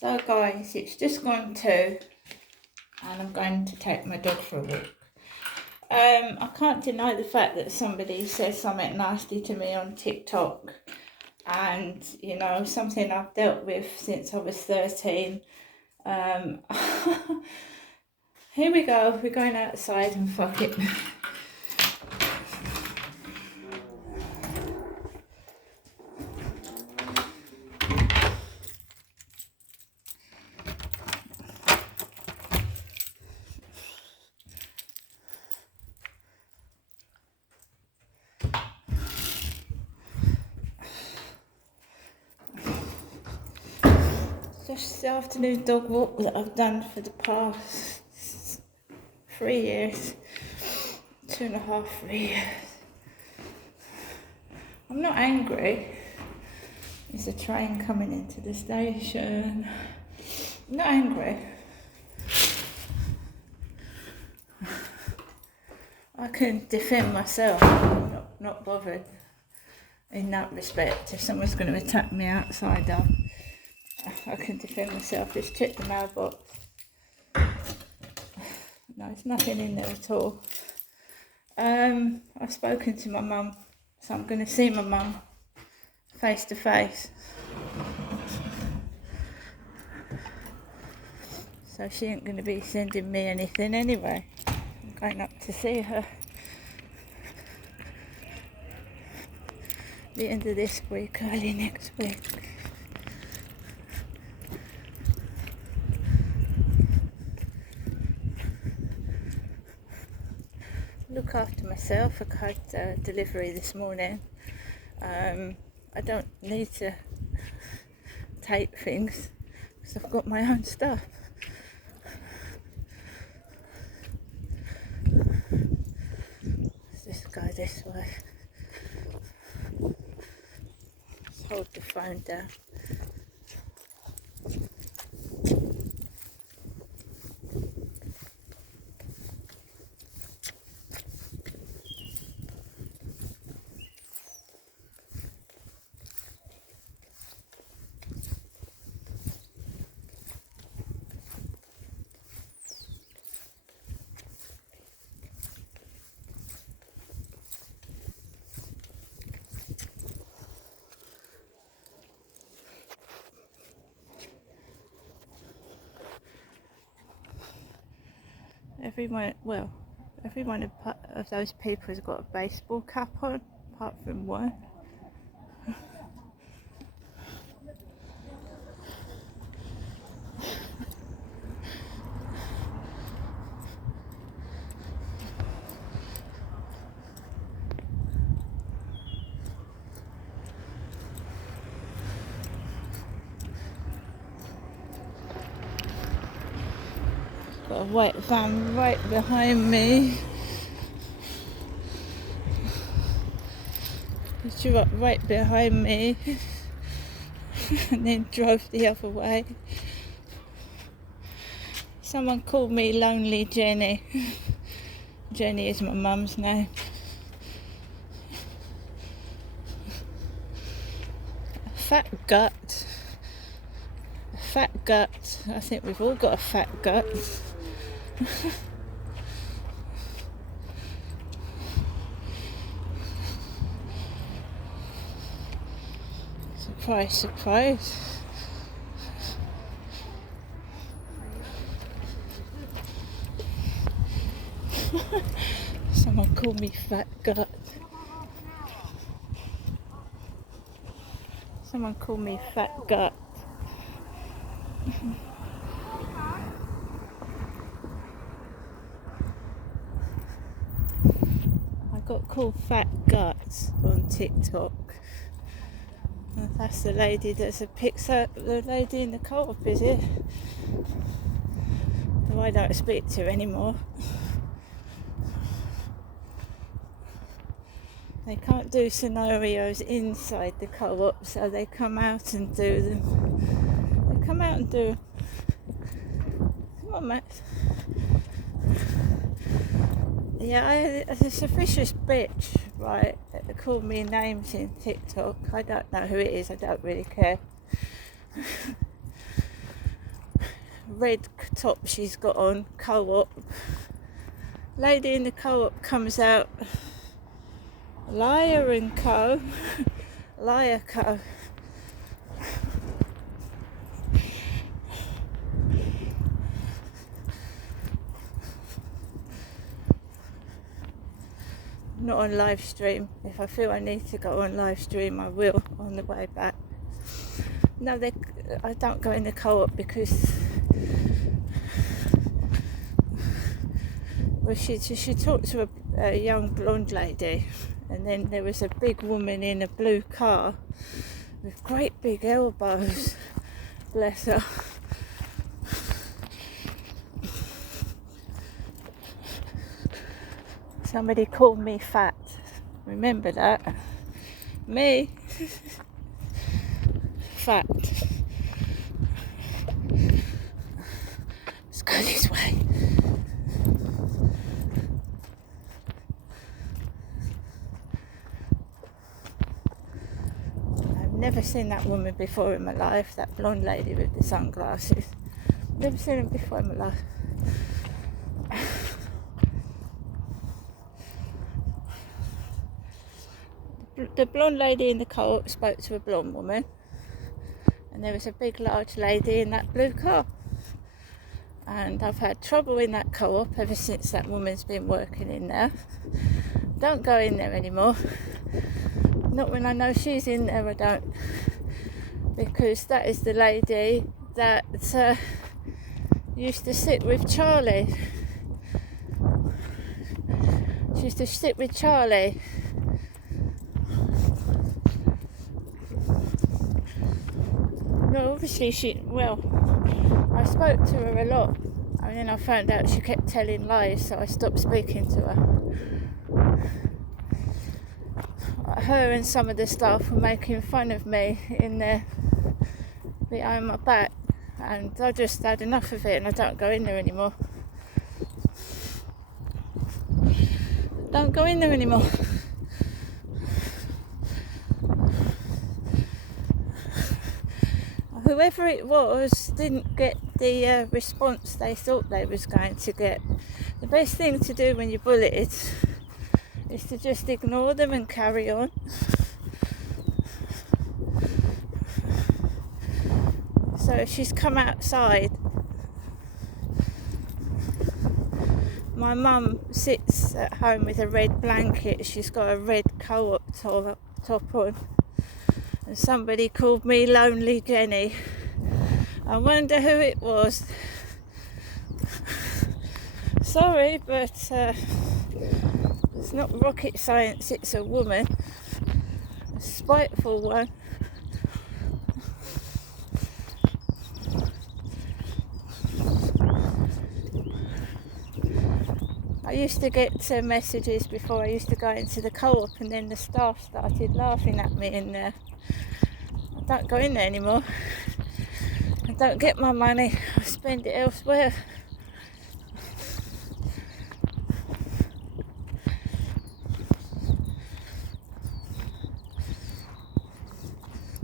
So guys, it's just gone 2 and I'm going to take my dog for a walk. I can't deny the fact that somebody says something nasty to me on TikTok, and you know, something I've dealt with since I was 13. Here we go, we're going outside and fuck it. Just the afternoon dog walk that I've done for the past 3 years, 2.5, 3 years. I'm not angry. There's a train coming into the station. I'm not angry. I can defend myself. I'm not bothered in that respect. If someone's going to attack me outside, I can defend myself. Just check the mailbox. No, there's nothing in there at all. I've spoken to my mum, so I'm going to see my mum face to face. So she ain't going to be sending me anything anyway. I'm going up to see her the end of this week, early next week. Look after myself. I had delivery this morning. I don't need to tape things because I've got my own stuff. Let's just go this way. Just hold the phone down. Every one of those people has got a baseball cap on, apart from one. Got a white van right behind me. He drew up right behind me and then drove the other way. Someone called me Lonely Jenny. Jenny is my mum's name. A fat gut. A fat gut. I think we've all got a fat gut. Surprise, surprise. Someone called me fat gut. Someone called me fat gut. I got called fat guts on TikTok. And that's the lady that's a picture, the lady in the co-op, is it? Who I don't speak to anymore. They can't do scenarios inside the co-op, so they come out and do them. They come out and do. Come on, Max. Yeah, it's a vicious bitch, right? That called me names in TikTok. I don't know who it is. I don't really care. red top she's got on, Co-op. Lady in the Co-op comes out, Liar and Co. Liar Co. Not on live stream. If I feel I need to go on live stream, I will on the way back. No, I don't go in the Co-op because she talked to a young blonde lady, and then there was a big woman in a blue car with great big elbows, bless her. Somebody called me fat. Remember that? Me? Fat. Let's go this way. I've never seen that woman before in my life, that blonde lady with the sunglasses. Never seen her before in my life. The blonde lady in the Co-op spoke to a blonde woman, and there was a big large lady in that blue car, and I've had trouble in that Co-op ever since that woman's been working in there. Don't go in there anymore, not when I know she's in there. I don't, because that is the lady that used to sit with Charlie. She used to sit with Charlie. No, obviously I spoke to her a lot, and then I found out she kept telling lies, so I stopped speaking to her. Her and some of the staff were making fun of me in there behind my back, and I just had enough of it, and I don't go in there anymore. Don't go in there anymore. Whoever it was didn't get the response they thought they was going to get. The best thing to do when you're bulleted is to just ignore them and carry on. So she's come outside. My mum sits at home with a red blanket. She's got a red Co-op top on. And somebody called me Lonely Jenny. I wonder who it was. Sorry, but it's not rocket science, it's a woman. A spiteful one. I used to get messages before I used to go into the Co-op, and then the staff started laughing at me in there. I don't go in there anymore. I don't get my money. I spend it elsewhere.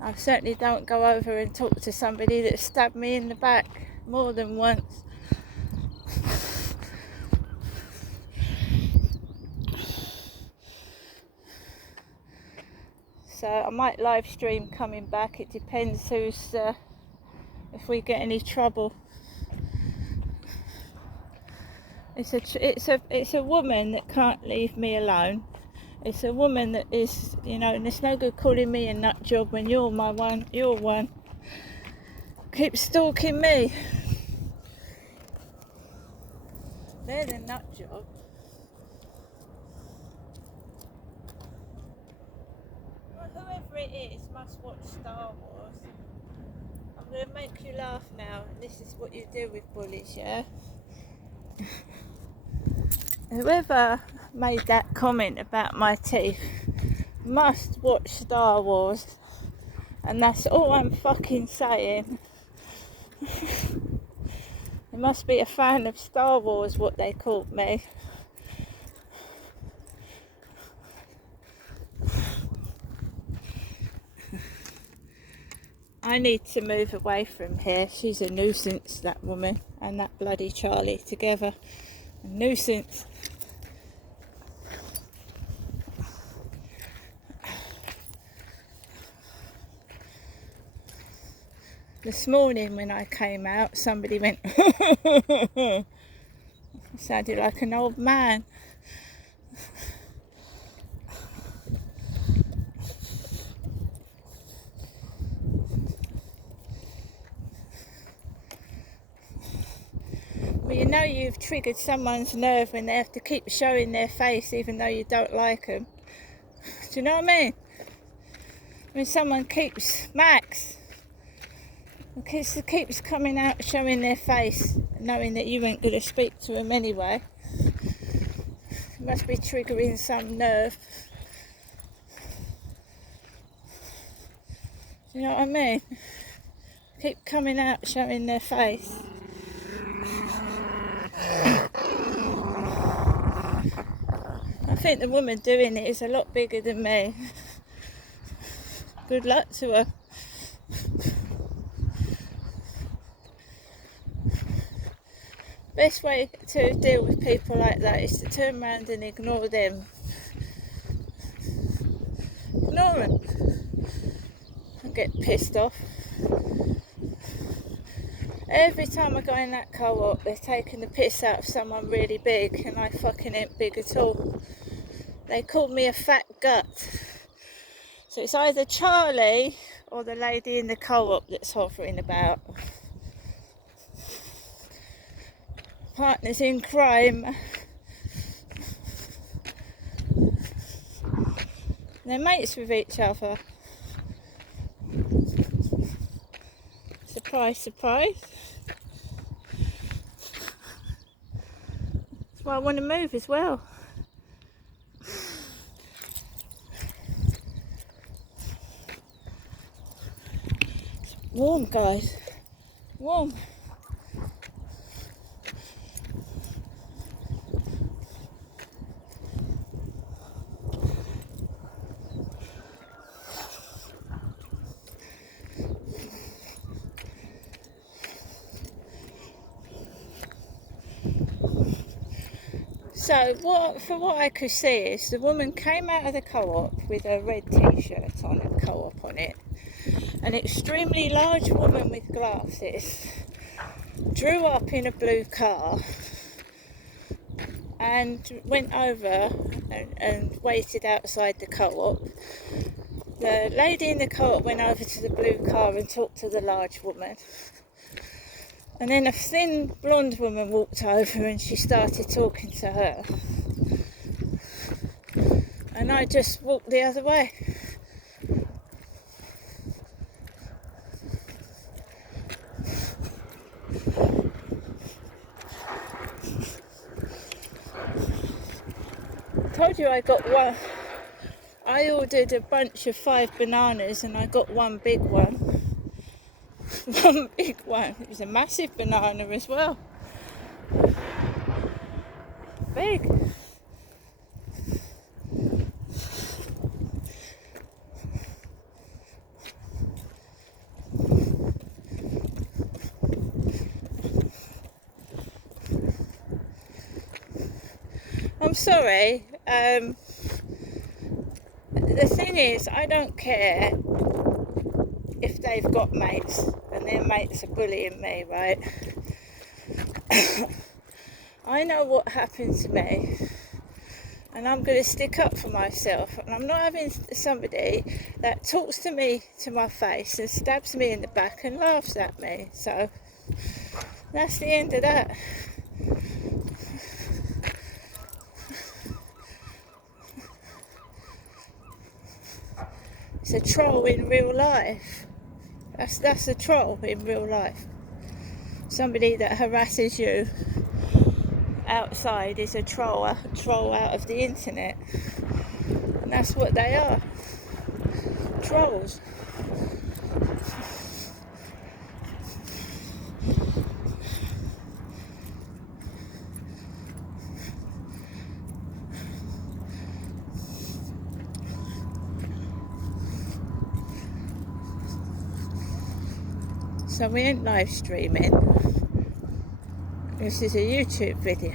I certainly don't go over and talk to somebody that stabbed me in the back more than once. So I might live stream coming back. It depends who's if we get any trouble. It's a woman that can't leave me alone. It's a woman that is, and it's no good calling me a nut job when you're one. Keep stalking me. They're the nut job. Well, whoever it is must watch Star Wars. I'm going to make you laugh now, and this is what you do with bullies, yeah? Whoever made that comment about my teeth must watch Star Wars, and that's all I'm fucking saying. They must be a fan of Star Wars, what they called me. I need to move away from here. She's a nuisance, that woman, and that bloody Charlie together. A nuisance. This morning when I came out, somebody went sounded like an old man. Well, you know you've triggered someone's nerve when they have to keep showing their face even though you don't like them. Do you know what I mean? When someone keeps, Max, keeps coming out showing their face, knowing that you ain't going to speak to them anyway. It must be triggering some nerve. Do you know what I mean? Keep coming out showing their face. I think the woman doing it is a lot bigger than me. Good luck to her. Best way to deal with people like that is to turn around and ignore them. Ignore them. And get pissed off. Every time I go in that co-op, they're taking the piss out of someone really big, and I fucking ain't big at all. They called me a fat gut. So it's either Charlie or the lady in the co-op that's hovering about. Partners in crime. They're mates with each other. Surprise, surprise. That's why I want to move as well. It's warm, guys. Warm. So from what I could see is the woman came out of the co-op with a red t-shirt on and co-op on it. An extremely large woman with glasses drew up in a blue car and went over and waited outside the co-op. The lady in the co-op went over to the blue car and talked to the large woman. And then a thin blonde woman walked over and she started talking to her. And I just walked the other way. I told you I got one. I ordered a bunch of 5 bananas and I got one big one. One big one. It was a massive banana as well. Big. I'm sorry. The thing is, I don't care if they've got mates and their mates are bullying me, right? I know what happened to me and I'm going to stick up for myself, and I'm not having somebody that talks to me to my face and stabs me in the back and laughs at me. So that's the end of that. It's a troll in real life. That's a troll in real life. Somebody that harasses you outside is a troll out of the internet. And that's what they are. Trolls. So we ain't live streaming. This is a YouTube video.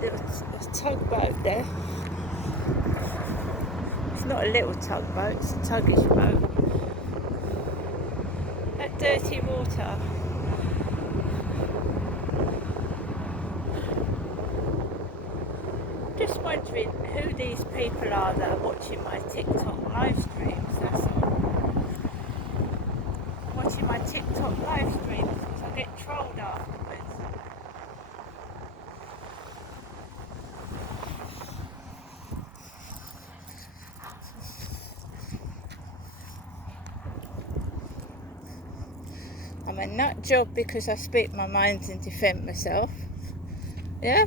There's a tugboat there. It's not a little tugboat, it's a tuggish boat. That dirty water. Just wondering who these people are that are watching my TikTok live streams, that's all. Watching my TikTok live streams because I get trolled afterwards. I'm a nut job because I speak my mind and defend myself. Yeah?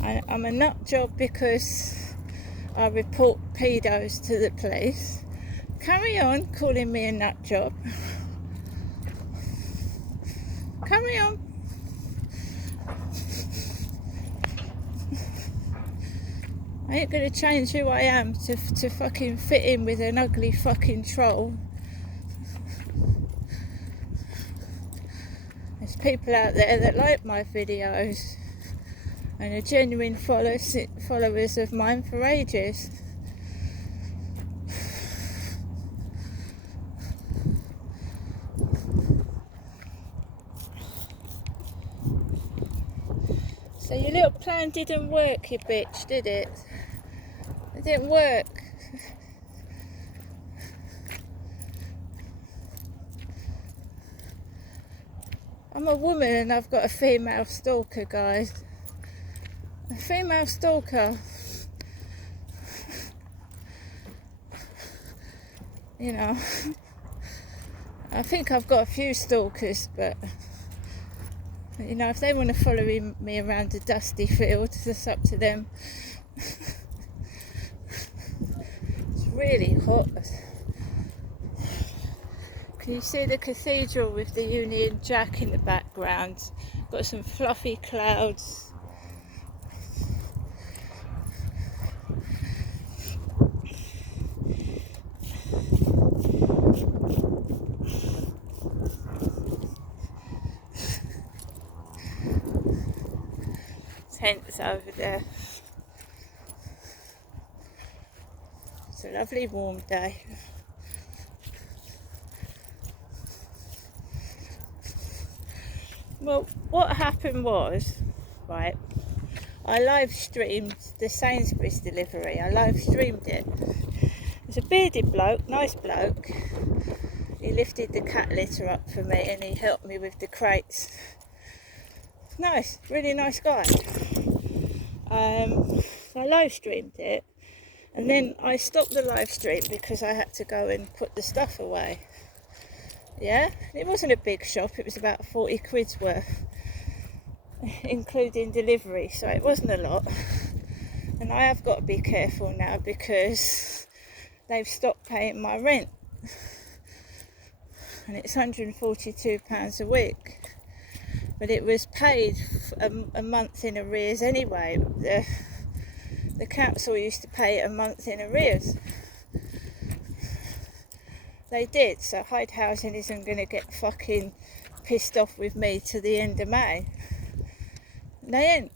I'm a nut job because I report pedos to the police. Carry on calling me a nut job. Carry on. I ain't gonna change who I am to fucking fit in with an ugly fucking troll. There's people out there that like my videos and are genuine followers of mine for ages. So your little plan didn't work, you bitch, did it? It didn't work. I'm a woman and I've got a female stalker, guys. A female stalker. You know, I think I've got a few stalkers, but you know, if they want to follow me around the dusty fields, it's up to them. It's really hot. Can you see the cathedral with the Union Jack in the background? Got some fluffy clouds. Tents over there. It's a lovely warm day. Well, what happened was, right, I live streamed the Sainsbury's delivery. I live streamed it. There's a bearded bloke, nice bloke. He lifted the cat litter up for me and he helped me with the crates. Nice, really nice guy. So I live streamed it and then I stopped the live stream because I had to go and put the stuff away. Yeah, it wasn't a big shop, it was about 40 quid's worth, including delivery, so it wasn't a lot. And I have got to be careful now because they've stopped paying my rent. And it's £142 a week. But it was paid a month in arrears anyway. The council used to pay it a month in arrears. They did, so Hyde Housing isn't going to get fucking pissed off with me to the end of May. They ain't.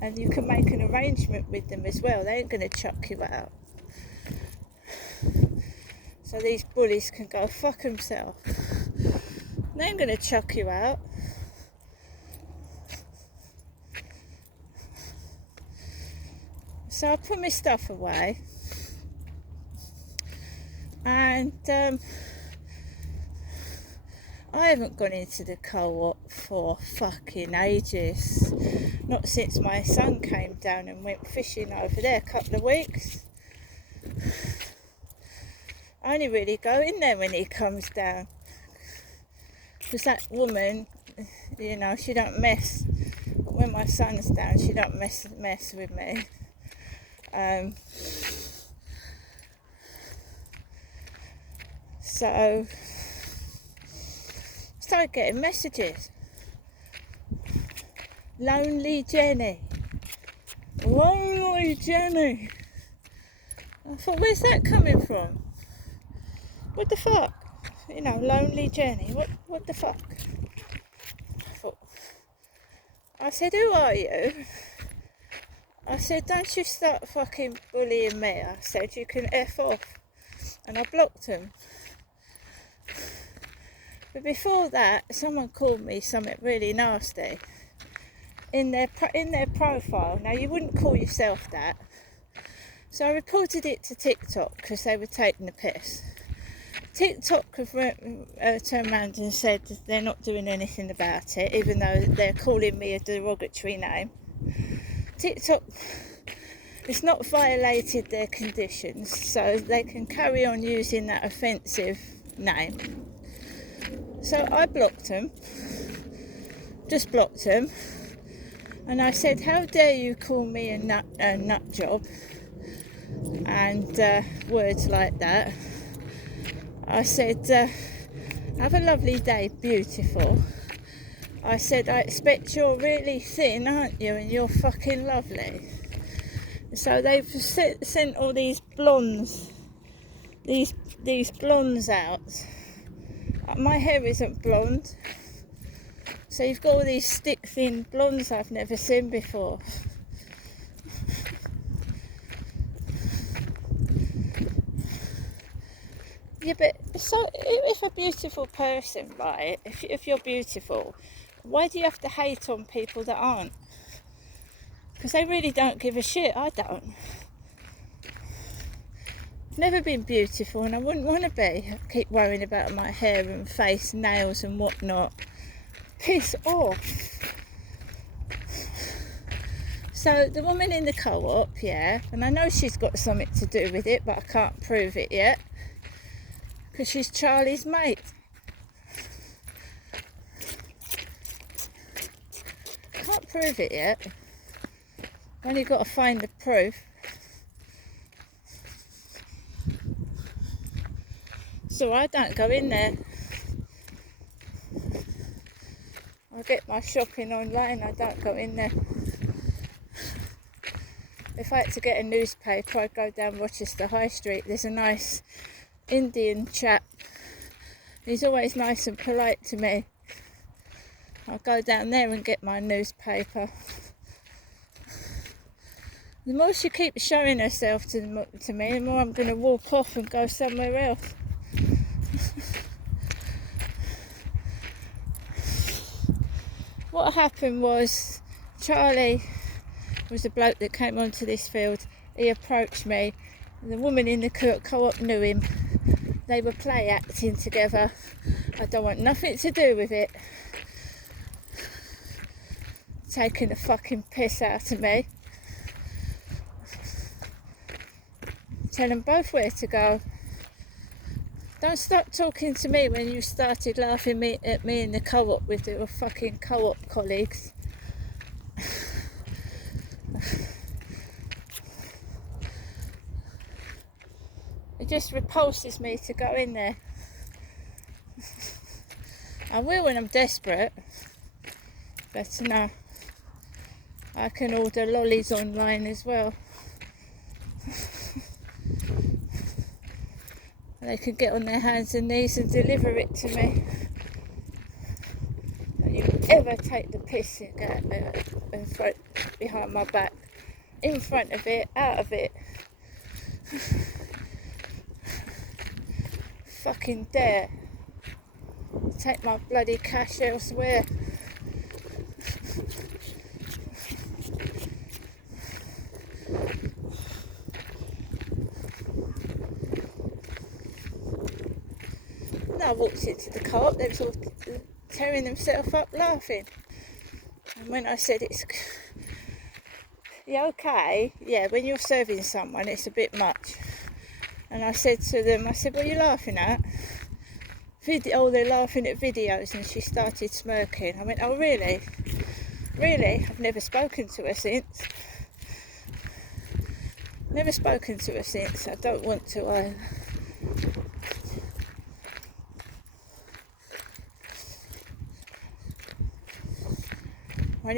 And you can make an arrangement with them as well. They ain't going to chuck you out. So these bullies can go fuck themselves. They ain't going to chuck you out. So I put my stuff away. And I haven't gone into the co-op for fucking ages. Not since my son came down and went fishing over there a couple of weeks. I only really go in there when he comes down. Because that woman, you know, she don't mess. But when my son's down, she don't mess with me. So I started getting messages. Lonely Jenny. Lonely Jenny. I thought, where's that coming from? What the fuck? You know, Lonely Jenny. What the fuck? I said, who are you? I said, don't you start fucking bullying me. I said, you can F off. And I blocked him. But before that, someone called me something really nasty. In their profile. Now, you wouldn't call yourself that. So I reported it to TikTok because they were taking the piss. TikTok have turned around and said they're not doing anything about it, even though they're calling me a derogatory name. TikTok has not violated their conditions, so they can carry on using that offensive name. So I blocked them, just blocked them, and I said, how dare you call me a nut job, and words like that. I said, have a lovely day, beautiful. I said, I expect you're really thin, aren't you? And you're fucking lovely. So they've sent all these blondes, these blondes out. My hair isn't blonde. So you've got all these stick thin blondes I've never seen before. Yeah, but so if a beautiful person, right, if you're beautiful, why do you have to hate on people that aren't? Because they really don't give a shit. I don't. I've never been beautiful and I wouldn't want to be. I keep worrying about my hair and face, nails and whatnot. Piss off. So the woman in the co-op, yeah, and I know she's got something to do with it, but I can't prove it yet. Because she's Charlie's mate. Can't prove it yet. Only got to find the proof. So I don't go in there. I get my shopping online, I don't go in there. If I had to get a newspaper, I'd go down Rochester High Street. There's a nice Indian chap. He's always nice and polite to me. I'll go down there and get my newspaper. The more she keeps showing herself to me, the more I'm going to walk off and go somewhere else. What happened was, Charlie was a bloke that came onto this field. He approached me. The woman in the co-op knew him. They were play acting together. I don't want nothing to do with it. Taking the fucking piss out of me. Tell them both where to go. Don't start talking to me when you started laughing at me in the co-op with your fucking co-op colleagues. It just repulses me to go in there. I will when I'm desperate, but no. I can order lollies online as well. They can get on their hands and knees and deliver it to me. Don't you ever take the piss in front, behind my back, in front of it, out of it. Fucking dare. Take my bloody cash elsewhere. I walked into the co-op, they was all tearing themselves up laughing. And when I said it's... Yeah, okay, yeah, when you're serving someone it's a bit much. And I said to them, I said, what are you laughing at? Oh, they're laughing at videos, and she started smirking. I went, oh really? Really, I've never spoken to her since. Never spoken to her since. I don't want to either.